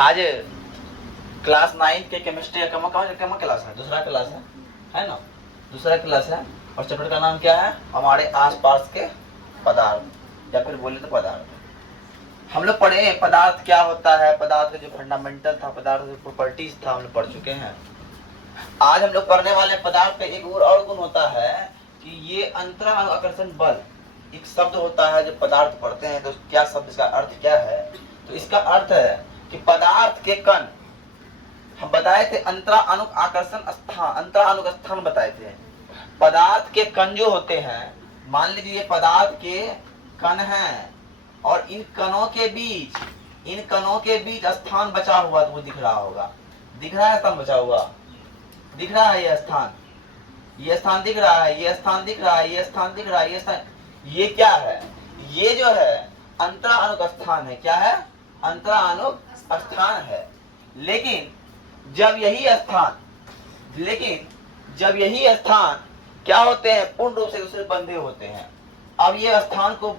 आज क्लास 9 के केमिस्ट्री का कमा क्लास है, दूसरा क्लास है ना, दूसरा क्लास है। और चैप्टर का नाम क्या है? हमारे आसपास के पदार्थ, या फिर बोले तो पदार्थ। हम लोग पढ़े पदार्थ क्या होता है, पदार्थ का जो फंडामेंटल था, पदार्थ की प्रॉपर्टीज था, हम लोग पढ़ चुके हैं। आज हम लोग पढ़ने वाले पदार्थ पे एक और गुण होता है कि ये अंतरानुआकर्षण बल एक शब्द होता है। जब पदार्थ पढ़ते हैं तो क्या शब्द, इसका अर्थ क्या है? तो इसका अर्थ है कि पदार्थ के कण, हम बताए थे अंतरानुआकर्षण स्थान, अंतरानुक स्थान बताए थे। पदार्थ के कण जो होते हैं, मान लीजिए पदार्थ के कण हैं और इन कणों के बीच स्थान बचा हुआ, तो वो दिख रहा होगा, दिख रहा है स्थान बचा हुआ, दिख रहा है ये स्थान दिख रहा है, ये स्थान दिख रहा है, ये स्थान दिख रहा है, ये स्थान, ये क्या है? ये जो है अंतरानुक स्थान है। क्या है? अंतरानुक स्थान है। लेकिन जब यही स्थान क्या होते हैं, पूर्ण रूप से दूसरे बंधे होते हैं। अब ये स्थान को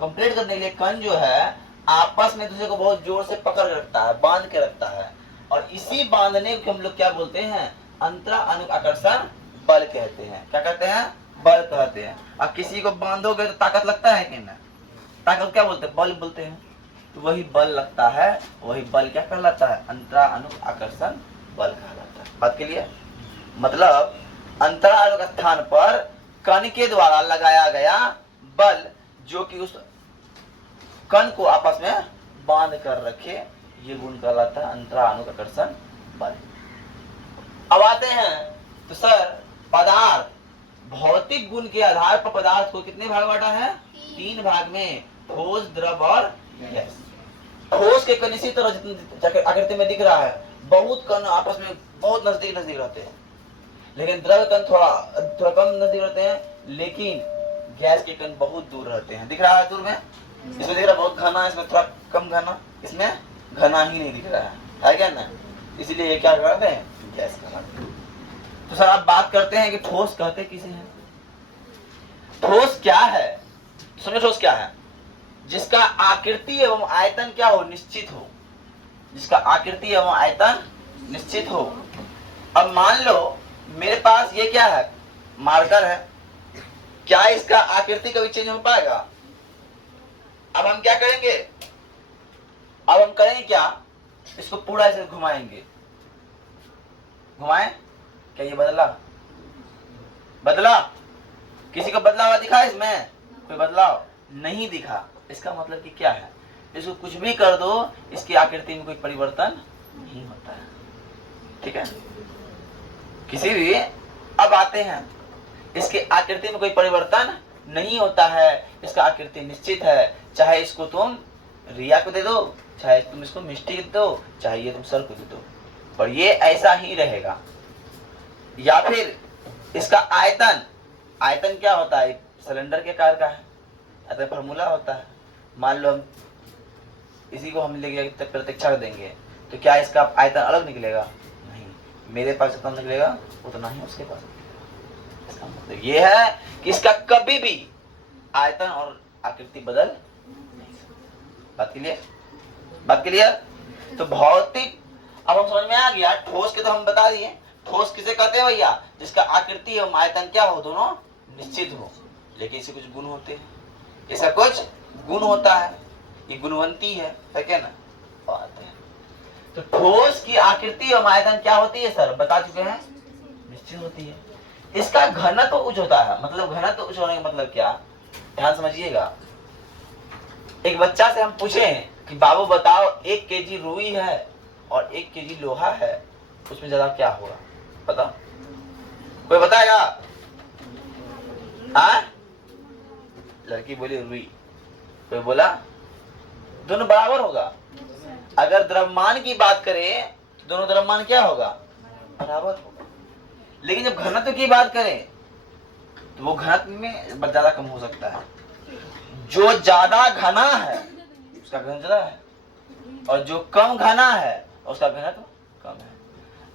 कंप्लीट करने के लिए कण जो है आपस में दूसरे को बहुत जोर से पकड़ के रखता है, बांध के रखता है, और इसी बांधने को हम लोग क्या बोलते हैं? अंतरानुआकर्षण बल कहते हैं। क्या कहते हैं? बल कहते हैं। अब किसी को बांधोगे तो ताकत लगता है कि नहीं? ताकत क्या बोलते हैं? बल बोलते हैं। तो वही बल लगता है, वही बल क्या कहलाता है? अंतरानुआकर्षण बल कहलाता है। बात के लिए मतलब अंतरानुक स्थान पर कण के द्वारा लगाया गया बल, जो कि उस कण को आपस में बांध कर रखे, ये गुण कहलाता है अंतरानुआकर्षण बल। अब आते हैं तो सर, पदार्थ भौतिक गुण के आधार पर पदार्थ को कितने भाग बांटा है? 3 भाग में, ठोस, द्रव और गैस। ठोस के कण इसी तरह आकृति में दिख रहा है, बहुत कण आपस में बहुत नजदीक रहते हैं, लेकिन द्रव कण थोड़ा कम नजदीक रहते हैं, लेकिन गैस के कण बहुत दूर रहते हैं। दिख रहा है दूर में, इसमें दिख रहा है बहुत घना, इसमें थोड़ा कम घना, इसमें घना ही नहीं दिख रहा है क्या ना? इसलिए ये क्या कहते हैं? गैस कहलाते हैं। तो सर आप बात करते हैं कि ठोस कहते किसे हैं? ठोस क्या है? समझो ठोस क्या है? जिसका आकृति एवं आयतन क्या हो? निश्चित हो। जिसका आकृति एवं आयतन निश्चित हो। अब मान लो मेरे पास ये क्या है? मार्कर है। क्या इसका आकृति कभी चेंज हो पाएगा? अब हम क्या करेंगे? अब हम करेंगे क्या? इसको पूरा ऐसे घुमाएंगे, घुमाएं, क्या ये बदला? किसी को बदला हुआ दिखा इसमें? कोई बदलाव नहीं दिखा। इसका मतलब कि क्या है? इसको कुछ भी कर दो, इसकी आकृति में कोई परिवर्तन नहीं होता है। ठीक है, किसी भी, अब आते हैं, इसके आकृति में कोई परिवर्तन नहीं होता है, इसका आकृति निश्चित है। चाहे इसको तुम रिया को दे दो, चाहे तुम इसको मिष्टी दे दो, चाहे ये तुम सर को दे दो, पर ये ऐसा ही रहेगा। या फिर इसका आयतन क्या होता है? सिलेंडर के आकार का है, अतः फॉर्मूला होता है। मान लो हम इसी को हम लेके प्रतीक्षा देंगे, तो क्या इसका आयतन अलग निकलेगा? नहीं, मेरे पास जितना निकलेगा उतना ही उसके पास निकलेगा। इसका मतलब ये है कि इसका कभी भी आयतन और आकृति बदल नहीं सकती। बात क्लियर? तो भौतिक, अब हम समझ में आ गया। ठोस के तो हम बता दिए। ठोस किसे कहते हैं भैया? जिसका आकृति एवं आयतन क्या हो? दोनों निश्चित हो, लेकिन इसे कुछ गुण होते हैं, इसका कुछ गुण होता है, ये गुणवंती है क्या ना? बात है। तो ठोस की आकृति एवं आयतन क्या होती है सर? बता चुके हैं, निश्चित होती है। इसका घनत्व उच्च होता है। मतलब घनत्व उच्च होने का मतलब क्या? ध्यान समझिएगा। एक बच्चा से हम पूछे कि बाबू बताओ 1 केजी रुई है और 1 केजी लोहा है, उसमें ज्यादा क्या होगा? पता? कोई बताएगा? लड़की बोली रुई, कोई बोला दोनों बराबर होगा। अगर द्रव्यमान की बात करें तो दोनों द्रव्यमान क्या होगा? बराबर होगा। लेकिन जब घनत्व की बात करें तो वो घनत्व में ज्यादा कम हो सकता है। जो ज्यादा घना है उसका घनत्व ज्यादा है, और जो कम घना है उसका घनत्व कम है।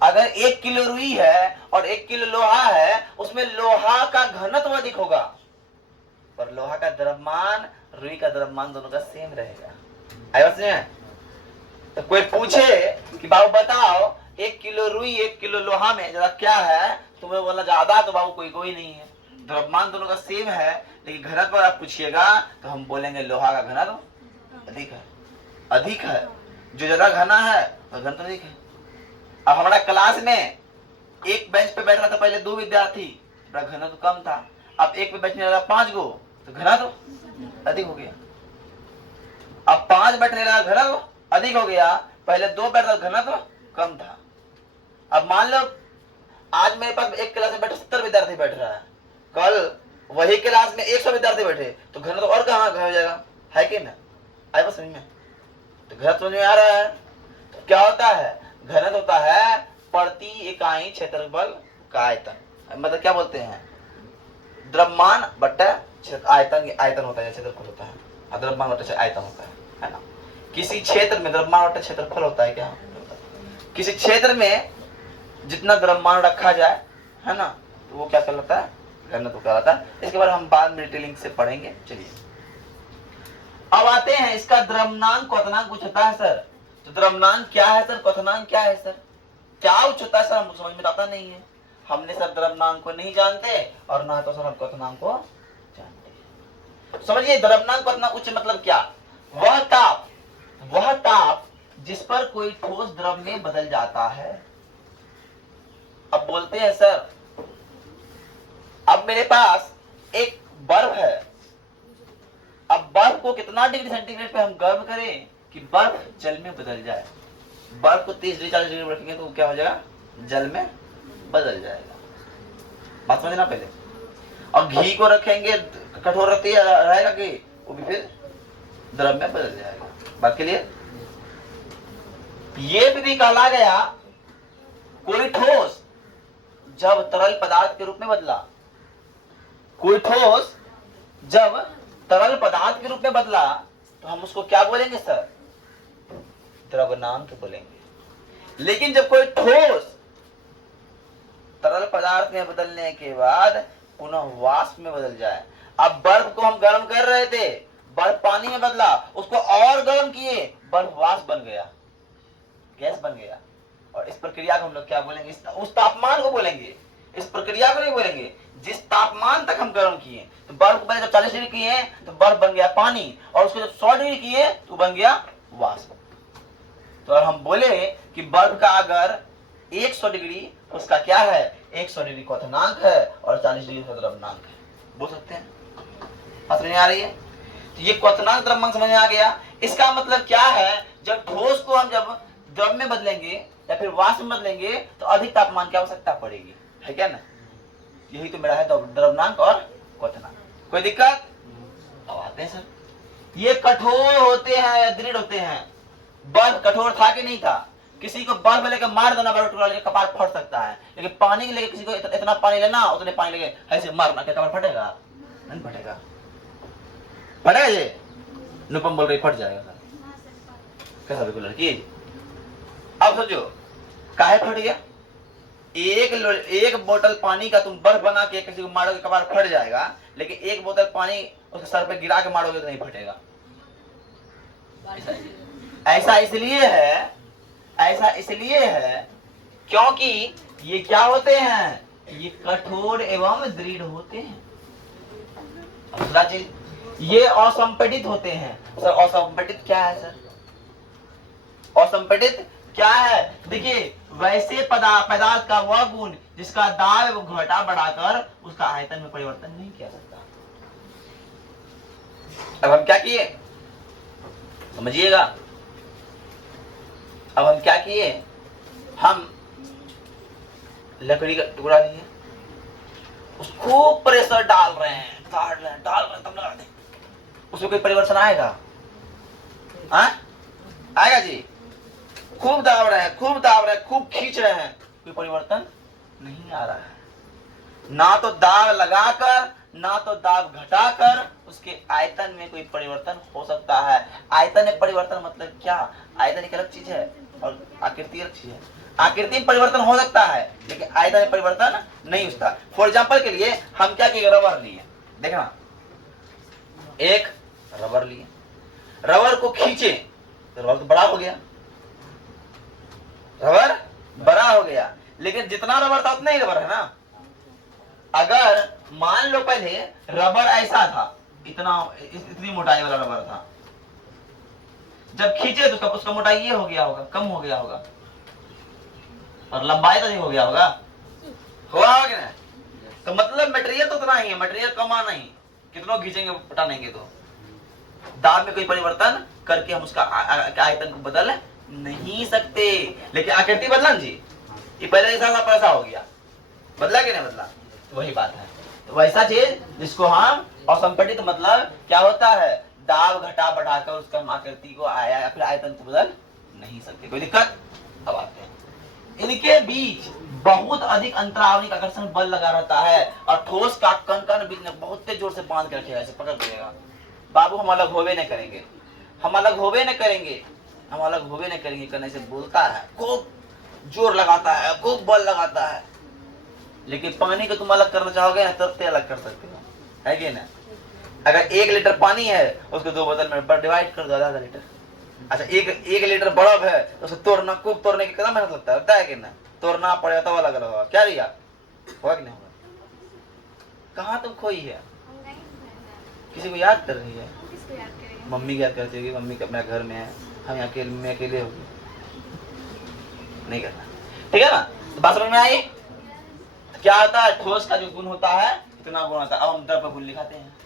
अगर 1 किलो रुई है और 1 किलो लोहा है, उसमें लोहा का घनत्व अधिक होगा, पर लोहा का द्रव्यमान, रुई का द्रव्यमान दोनों का सेम रहेगा। तो कोई पूछे कि बाबू बताओ 1 किलो रुई 1 किलो लोहा में जरा क्या है, तुम्हें बोला ज्यादा, तो बाबू कोई नहीं है। द्रव्यमान दोनों का सेम है, लेकिन घनत्व पर आप पूछिएगा तो हम बोलेंगे लोहा का घनत्व अधिक है, अधिक है। जो ज्यादा घना है वो घनत्व अधिक है। अब हमारा क्लास में एक बेंच पे बैठ रहा था पहले 2 विद्यार्थी, घनत्व कम था। अब एक पे बैठने लगा 5 गो, तो घनत्व अधिक हो गया। अब 5 बैठने लगा, घनत्व अधिक हो गया। पहले 2 बैठ रहा, घनत्व कम था। अब मान लो आज मेरे पास एक क्लास में बैठे 70 विद्यार्थी बैठ रहा है, कल वही क्लास में 100 विद्यार्थी बैठे, तो घनत्व और कहाँ हो जाएगा, है कि ना? आए बस समझ में? तो घनत्व समझ में आ रहा है? तो क्या होता है, घनत्व होता है प्रति इकाई क्षेत्रफल का आयतन। मतलब क्या बोलते हैं, द्रव्यमान बट्टा आयतन, आयतन होता है, क्षेत्रफल होता है। द्रव्यमान बट्टा आयतन होता है ना। किसी क्षेत्र में द्रव्यमान बट्टा क्षेत्रफल होता है क्या? किसी क्षेत्र में जितना द्रव्यमान रखा जाए, है ना, तो वो क्या कहलाता है, घनत्व कहलाता है। इसके बारे में हम बाद में डिटेलिंग से पढ़ेंगे। चलिए अब आते हैं इसका द्रव्यमानक क्वथनांक कुछ होता है सर। तो द्रव्यमानक क्या है सर, क्वथनांक क्या है सर, क्या उच्च होता है सर, हमको समझ में आता नहीं है। हमने सर द्रव्यमानक को नहीं जानते और ना तो सर हम क्वथनांक को जानते। समझिए द्रव्यमानक क्वथनांक उच्च मतलब क्या, वह ताप जिस पर कोई ठोस द्रव में बदल जाता है। अब बोलते हैं सर, अब मेरे पास एक बर्फ है, अब बर्फ को कितना डिग्री सेंटीग्रेड पे हम गर्म करें कि बर्फ जल में बदल जाए। बर्फ को 30 डिग्री 40 डिग्री में रखेंगे तो क्या हो जाएगा, जल में बदल जाएगा। बात समझना पहले। और घी को रखेंगे कठोर रहेगा कि वो भी फिर द्रव में बदल जाएगा। बात के लिए ये भी कहा गया, कोई ठोस जब तरल पदार्थ के रूप में बदला, कोई ठोस जब तरल पदार्थ के रूप में बदला तो हम उसको क्या बोलेंगे सर, द्रव्यमानक बोलेंगे। लेकिन जब कोई ठोस तरल पदार्थ में बदलने के बाद पुनः वाष्प में बदल जाए, अब बर्फ को हम गर्म कर रहे थे, बर्फ पानी में बदला, उसको और गर्म किए, बर्फ वाष्प बन गया, गैस बन गया। और इस प्रक्रिया को हम लोग क्या बोलेंगे, उस तापमान को बोलेंगे, इस प्रक्रिया को नहीं बोलेंगे। जिस तापमान तक हम गर्म किए, तो बर्फ को पहले जब 40 डिग्री किए तो बर्फ बन गया पानी, और उसको जब 100 डिग्री किए तो बन गया वाष्प। तो हम बोले कि बर्फ का अगर 100 डिग्री, उसका क्या है, 100 डिग्री क्वथनांक है और 40 डिग्री द्रव्यमानक है, बोल सकते हैं। समझ में आ रही है? तो ये क्वथनांक द्रव्यमानक समझ में आ गया। इसका मतलब क्या है, जब ठोस को हम जब द्रव में बदलेंगे या फिर वाष्प में बदलेंगे तो अधिक तापमान की आवश्यकता पड़ेगी, है क्या ना? यही तो मेरा है द्रव्यमानक और क्वथनांक। कोई दिक्कत? अब आते हैं सर, ये कठोर होते हैं, दृढ़ होते हैं। बर्फ कठोर था कि नहीं था? किसी को बर्फ लेकर मार देना, बर्फ टुकड़ा लेकर कपार फट सकता है, लेकिन पानी के लेके किसी को इतना पानी लेना, उतने पानी लेके ऐसे मारना, क्या कपार फटेगा? नहीं फटेगा। फटेगा? ये अनुपम बोल रही फट जाएगा सर, कैसा बिल्कुल लड़की। अब सोचो काहे फट गया, एक बोतल पानी का तुम बर्फ बना के किसी को मारोगे कपार फट जाएगा, लेकिन एक बोतल पानी उसके सर पे गिरा के मारोगे तो नहीं फटेगा। ऐसा इसलिए है क्योंकि ये क्या होते हैं, ये कठोर एवं दृढ़ होते हैं। दूसरा चीज, ये असंपीडित होते हैं। सर असंपीडित क्या है सर? असंपीडित क्या है? देखिए, वैसे पदार्थ का वह गुण जिसका दाब एवं घटा बढ़ाकर उसका आयतन में परिवर्तन नहीं किया सकता। अब हम क्या किए समझिएगा, अब हम क्या किए, हम लकड़ी का टुकड़ा लिए, उसको प्रेशर डाल रहे हैं तब लगा दें, उसमें कोई परिवर्तन आएगा? आएगा जी? खूब दाब रहे हैं, खूब खींच रहे हैं, कोई परिवर्तन नहीं आ रहा है। ना तो दाब लगाकर ना तो दाब घटाकर उसके आयतन में कोई परिवर्तन हो सकता है। आयतन में परिवर्तन मतलब क्या? आयतन एक अलग चीज है और आकृति अलग चीज है। आकृति में परिवर्तन हो सकता है लेकिन आयतन में परिवर्तन नहीं होता। फॉर एग्जाम्पल के लिए हम क्या किए, रबर लिए, देखना, एक रबर लिए, रबर को खींचे तो रबर तो बड़ा हो गया, रबर बड़ा हो गया, लेकिन जितना रबर था उतना ही रबर है ना। अगर मान लो पहले रबर ऐसा था, इतना इतनी मोटाई वाला रबर था, जब खींचे तो उसका मोटाई ये हो गया होगा, कम हो गया होगा, और लंबाई तो नहीं हो गया होगा, हुआ होगा ना। तो मतलब मटेरियल तो उतना ही है, मटेरियल कम आना ही, कितना खींचेंगे पटानेंगे तो दाब में कोई परिवर्तन करके हम उसका आयतन को बदल नहीं सकते। लेकिन आकृति बदला जी, ये पहले जैसा था पैसा हो गया, बदला कि नहीं बदला, तो वही बात है। तो वैसा चीज जिसको हम असंपठित मतलब क्या होता है, दाब घटा बढ़ाकर उसका हम आकृति को आया फिर आयतन को बदल नहीं सकते। कोई दिक्कत? अब आते हैं, इनके बीच बहुत अधिक अंतरावधिक आकर्षण बल लगा रहता है और ठोस का कण कण बीच में बहुत तेज जोर से बांध के रखेगा, ऐसे पकड़ देगा। बाबू हम अलग होवे न करेंगे, हम अलग होवे न करेंगे, हम अलग होवे न करेंगे करने से बोलता है, खूब जोर लगाता है, खूब बल लगाता है। लेकिन पानी को तुम अलग करना चाहोगे ना तब ते अलग कर सकते हो, है कि ना। अगर 1 लीटर पानी है उसको 2 बोतल में डिवाइड कर दो, आधा लीटर। अच्छा 1 लीटर बर्फ है तो उसे तोड़ना, खूब तोड़ने की कितना मेहनत लगता है कि ना, तोड़ना पड़ेगा तब अलग अलग होगा। क्या रिया होगा कि नहीं होगा? कहाँ तुम खोई है? किसी को याद कर रही है? मम्मी क्या करती होगी, मम्मी अपने घर में है, हम अकेले होगी, नहीं करना, ठीक है ना। तो बात समझ में आई? क्या होता है, ठोस का जो गुण होता है इतना गुण होता है। अब हम द्रव्य गुण लिखाते हैं।